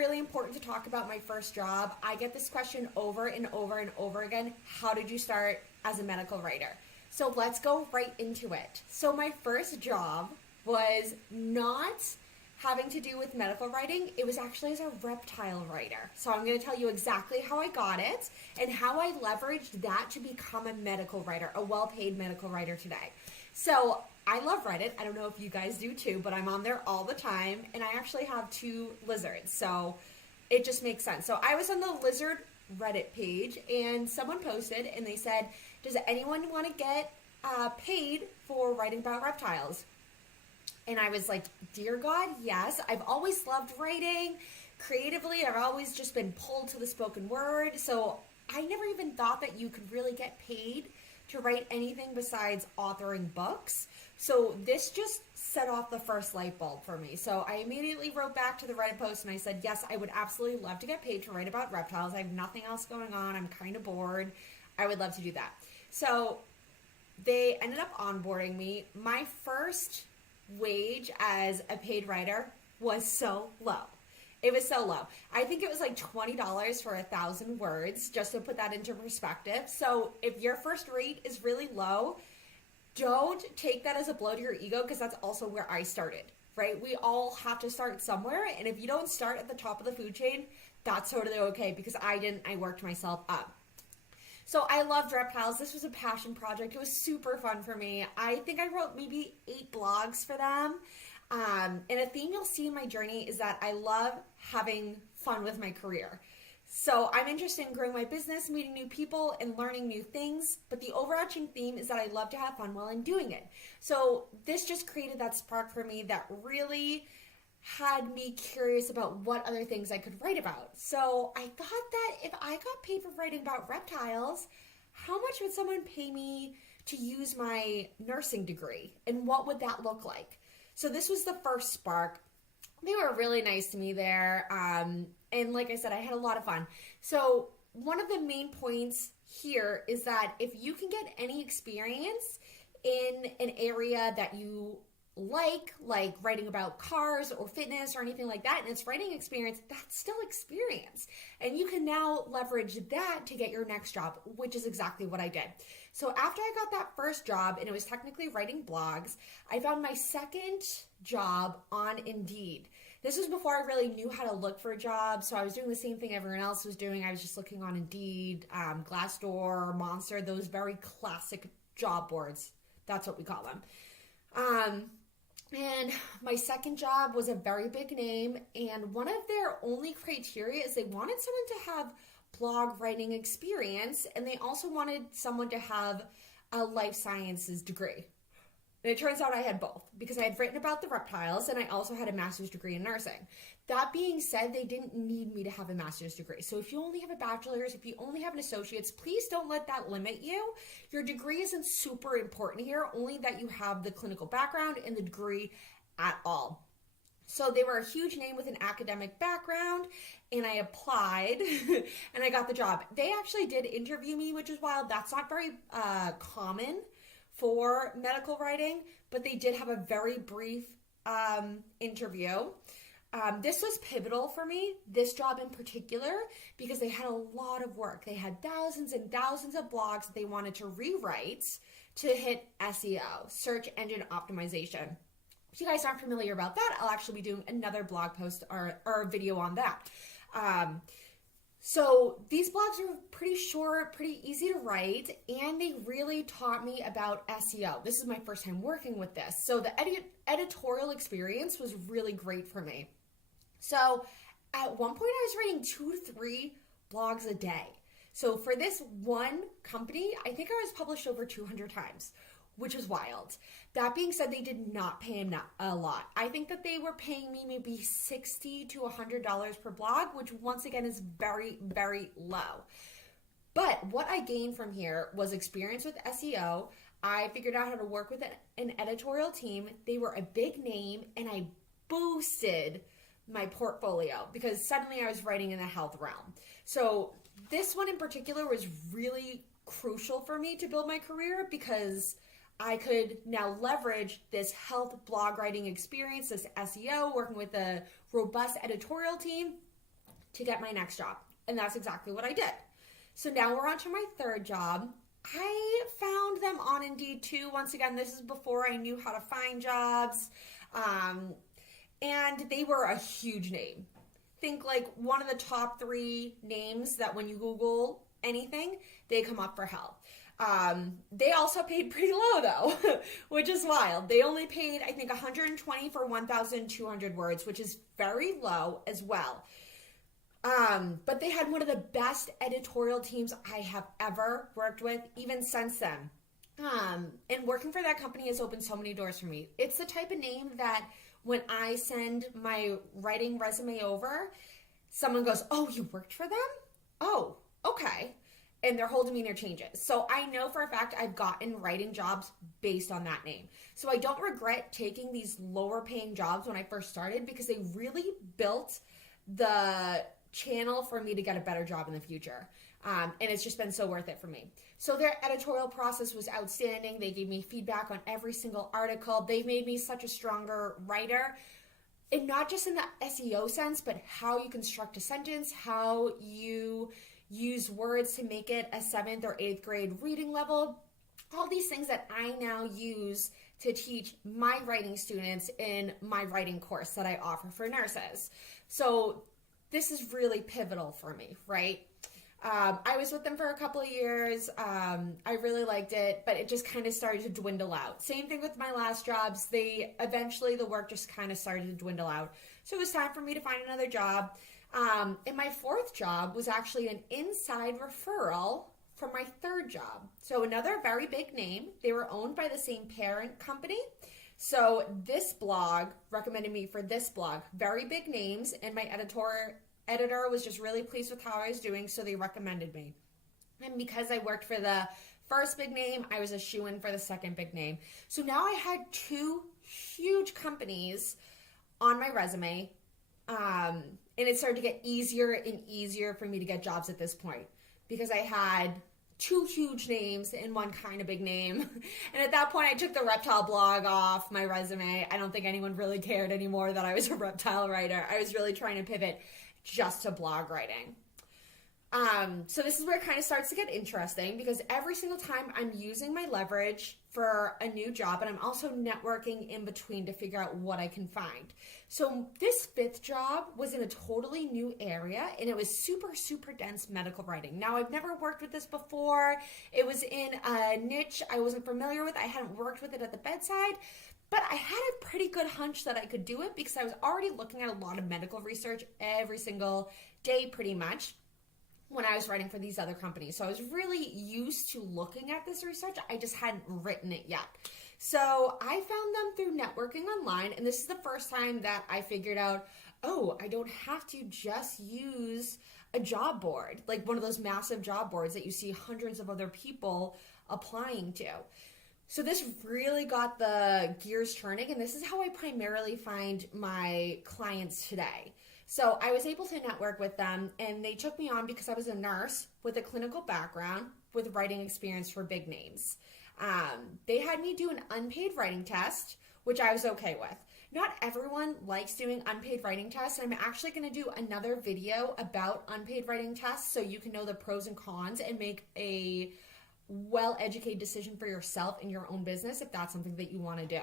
really important to talk about my first job. I get this question over and over and over again. How did you start as a medical writer? So let's go right into it. So my first job was not having to do with medical writing. It was actually as a reptile writer. So I'm going to tell you exactly how I got it and how I leveraged that to become a medical writer, a well-paid medical writer today. So I love Reddit. I don't know if you guys do too, but I'm on there all the time, and I actually have 2 lizards, so it just makes sense. So I was on the lizard Reddit page, and someone posted, and they said, does anyone want to get paid for writing about reptiles? And I was like, dear God, yes. I've always loved writing. Creatively, I've always just been pulled to the spoken word, so I never even thought that you could really get paid to write anything besides authoring books. So this just set off the first light bulb for me. So I immediately wrote back to the Reddit post and I said, yes, I would absolutely love to get paid to write about reptiles. I have nothing else going on. I'm kind of bored. I would love to do that. So they ended up onboarding me. My first wage as a paid writer was so low. It was so low. I think it was like $20 for 1,000 words, just to put that into perspective. So if your first rate is really low, don't take that as a blow to your ego, because that's also where I started, right? We all have to start somewhere, and if you don't start at the top of the food chain, that's totally okay, because I didn't. I worked myself up. So I loved reptiles. This was a passion project. It was super fun for me. I think I wrote maybe 8 blogs for them. And a theme you'll see in my journey is that I love having fun with my career. So I'm interested in growing my business, meeting new people, and learning new things. But the overarching theme is that I love to have fun while I'm doing it. So this just created that spark for me that really had me curious about what other things I could write about. So I thought that if I got paid for writing about reptiles, how much would someone pay me to use my nursing degree? And what would that look like? So this was the first spark. They were really nice to me there. And like I said, I had a lot of fun. So one of the main points here is that if you can get any experience in an area that you like writing about cars or fitness or anything like that, and it's writing experience, that's still experience. And you can now leverage that to get your next job, which is exactly what I did. So after I got that first job, and it was technically writing blogs, I found my second job on Indeed. This was before I really knew how to look for a job, so I was doing the same thing everyone else was doing. I was just looking on Indeed, Glassdoor, Monster, those very classic job boards. That's what we call them. And my second job was a very big name, and one of their only criteria is they wanted someone to have blog writing experience, and they also wanted someone to have a life sciences degree. And it turns out I had both, because I had written about the reptiles and I also had a master's degree in nursing. That being said, they didn't need me to have a master's degree. So if you only have a bachelor's, if you only have an associate's, please don't let that limit you. Your degree isn't super important here, only that you have the clinical background and the degree at all. So they were a huge name with an academic background, and I applied and I got the job. They actually did interview me, which is wild. That's not very common for medical writing, but they did have a very brief interview. This was pivotal for me, this job in particular, because they had a lot of work. They had thousands and thousands of blogs that they wanted to rewrite to hit SEO, search engine optimization. If you guys aren't familiar about that, I'll actually be doing another blog post or a video on that. So these blogs are pretty short, pretty easy to write, and they really taught me about SEO. This is my first time working with this. So the editorial experience was really great for me. So at one point I was writing 2 to 3 blogs a day. So for this one company, I think I was published over 200 times, which is wild. That being said, they did not pay a lot. I think that they were paying me maybe $60 to $100 per blog, which once again is very, very low. But what I gained from here was experience with SEO. I figured out how to work with an editorial team. They were a big name, and I boosted my portfolio because suddenly I was writing in the health realm. So this one in particular was really crucial for me to build my career because I could now leverage this health blog writing experience, this SEO, working with a robust editorial team, to get my next job. And that's exactly what I did. So now we're on to my third job. I found them on Indeed too. Once again, this is before I knew how to find jobs. And they were a huge name. Think like one of the top 3 names that when you Google anything, they come up for help. They also paid pretty low though, which is wild. They only paid, I think, $120 for 1,200 words, which is very low as well. But they had one of the best editorial teams I have ever worked with, even since then. And working for that company has opened so many doors for me. It's the type of name that when I send my writing resume over, someone goes, "Oh, you worked for them? Oh, okay." And their whole demeanor changes. So I know for a fact I've gotten writing jobs based on that name. So I don't regret taking these lower paying jobs when I first started because they really built the channel for me to get a better job in the future. And it's just been so worth it for me. So their editorial process was outstanding. They gave me feedback on every single article. They made me such a stronger writer. And not just in the SEO sense, but how you construct a sentence, how you use words to make it a 7th or 8th grade reading level. All these things that I now use to teach my writing students in my writing course that I offer for nurses. So this is really pivotal for me, right? I was with them for a couple of years. I really liked it, but it just kind of started to dwindle out. Same thing with my last jobs. Eventually the work just kind of started to dwindle out. So it was time for me to find another job. And my fourth job was actually an inside referral from my third job. So another very big name. They were owned by the same parent company. So this blog recommended me for this blog. Very big names, and my editor was just really pleased with how I was doing, so they recommended me. And because I worked for the first big name, I was a shoo-in for the second big name. So now I had 2 huge companies on my resume, and it started to get easier and easier for me to get jobs at this point because I had 2 huge names and 1 kind of big name. And at that point, I took the Reptile blog off my resume. I don't think anyone really cared anymore that I was a Reptile writer. I was really trying to pivot just to blog writing. So this is where it kind of starts to get interesting because every single time I'm using my leverage for a new job, and I'm also networking in between to figure out what I can find. So this 5th job was in a totally new area, and it was super, super dense medical writing. Now, I've never worked with this before. It was in a niche I wasn't familiar with. I hadn't worked with it at the bedside. But I had a pretty good hunch that I could do it because I was already looking at a lot of medical research every single day pretty much when I was writing for these other companies. So I was really used to looking at this research. I just hadn't written it yet. So I found them through networking online, and this is the first time that I figured out, oh, I don't have to just use a job board, like one of those massive job boards that you see hundreds of other people applying to. So this really got the gears turning, and this is how I primarily find my clients today. So I was able to network with them, and they took me on because I was a nurse with a clinical background with writing experience for big names. They had me do an unpaid writing test, which I was okay with. Not everyone likes doing unpaid writing tests, and I'm actually going to do another video about unpaid writing tests so you can know the pros and cons and make a well-educated decision for yourself in your own business if that's something that you want to do.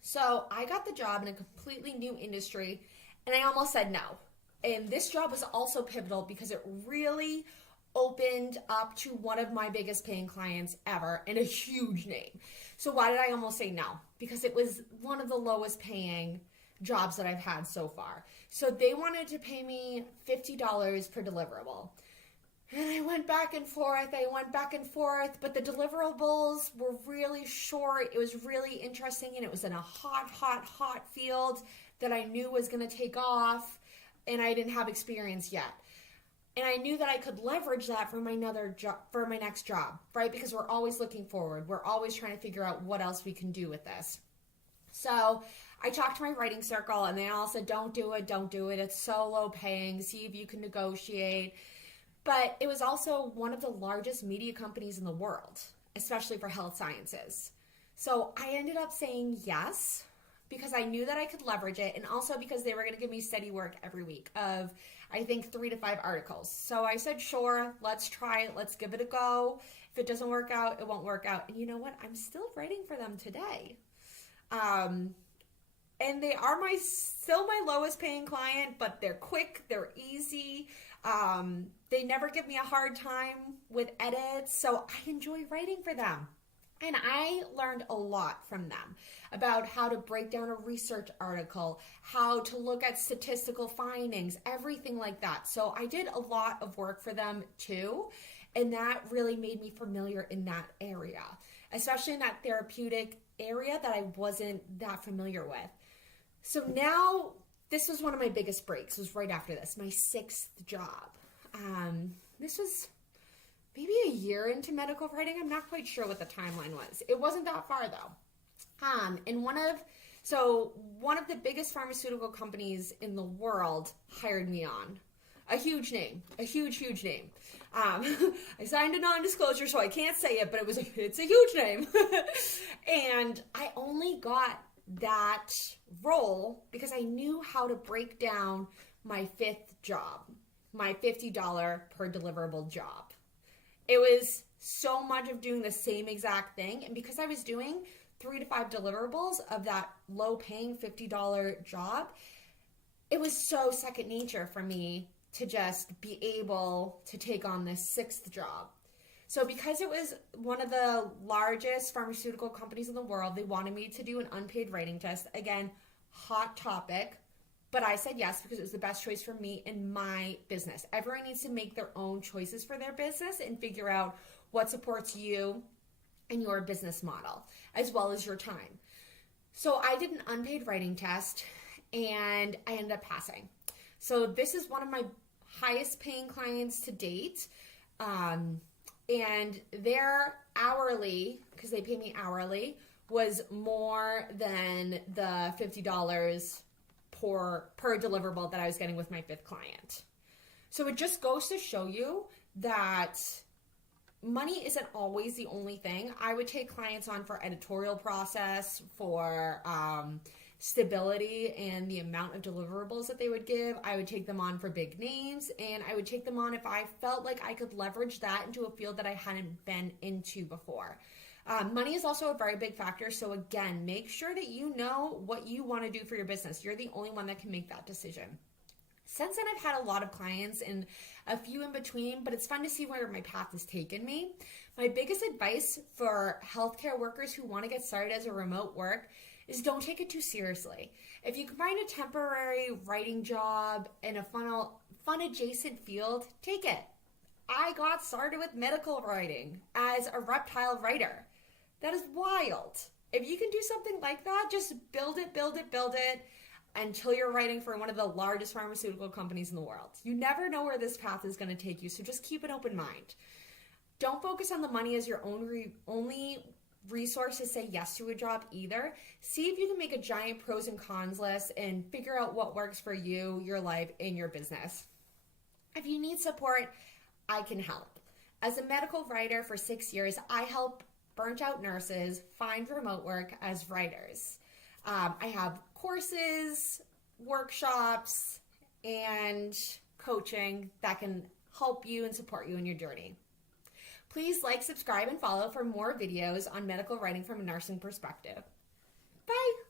So I got the job in a completely new industry, and I almost said no. And this job was also pivotal because it really opened up to one of my biggest paying clients ever and a huge name. So why did I almost say no? Because it was one of the lowest paying jobs that I've had so far. So they wanted to pay me $50 per deliverable. And I went back and forth, but the deliverables were really short. It was really interesting, and it was in a hot field that I knew was going to take off, and I didn't have experience yet. And I knew that I could leverage that for my next job, right? Because we're always looking forward. We're always trying to figure out what else we can do with this. So I talked to my writing circle, and they all said, don't do it. It's so low paying. See if you can negotiate. But it was also one of the largest media companies in the world, especially for health sciences. So I ended up saying yes because I knew that I could leverage it, and also because they were going to give me steady work every week of I think 3 to 5 articles. So I said, sure, let's try it. Let's give it a go. If it doesn't work out, it won't work out. And you know what? I'm still writing for them today. And they are still my lowest paying client, but they're quick, they're easy. They never give me a hard time with edits, so I enjoy writing for them. And I learned a lot from them about how to break down a research article, how to look at statistical findings, everything like that. So I did a lot of work for them too, and that really made me familiar in that area, especially in that therapeutic area that I wasn't that familiar with. So now, this was one of my biggest breaks, was right after this, my 6th job. This was maybe a year into medical writing. I'm not quite sure what the timeline was. It wasn't that far though. And one of the biggest pharmaceutical companies in the world hired me on. A huge name, a huge name. I signed a non-disclosure, so I can't say it, but it's a huge name. And I only got that role because I knew how to break down my 5th job, my $50 per deliverable job. It was so much of doing the same exact thing, and because I was doing 3 to 5 deliverables of that low paying $50 job, it was so second nature for me to just be able to take on this 6th job. So because it was one of the largest pharmaceutical companies in the world, they wanted me to do an unpaid writing test. Again, hot topic, but I said yes because it was the best choice for me in my business. Everyone needs to make their own choices for their business and figure out what supports you and your business model, as well as your time. So I did an unpaid writing test and I ended up passing. So this is one of my highest paying clients to date. And their hourly, because they pay me hourly, was more than the $50 per deliverable that I was getting with my 5th client. So it just goes to show you that money isn't always the only thing. I would take clients on for editorial process, for stability and the amount of deliverables that they would give. I would take them on for big names, and I would take them on if I felt like I could leverage that into a field that I hadn't been into before. Money is also a very big factor. So again, make sure that you know what you want to do for your business. You're the only one that can make that decision. Since then, I've had a lot of clients and a few in between, but it's fun to see where my path has taken me. My biggest advice for healthcare workers who want to get started as a remote work is don't take it too seriously. If you can find a temporary writing job in a fun adjacent field, take it. I got started with medical writing as a Reptile writer. That is wild. If you can do something like that, just build it until you're writing for one of the largest pharmaceutical companies in the world. You never know where this path is going to take you, so just keep an open mind. Don't focus on the money as your only resource to say yes to a job either. See if you can make a giant pros and cons list and figure out what works for you, your life, and your business. If you need support, I can help. As a medical writer for 6 years, I help burnt out nurses find remote work as writers. I have courses, workshops, and coaching that can help you and support you in your journey. Please like, subscribe, and follow for more videos on medical writing from a nursing perspective. Bye!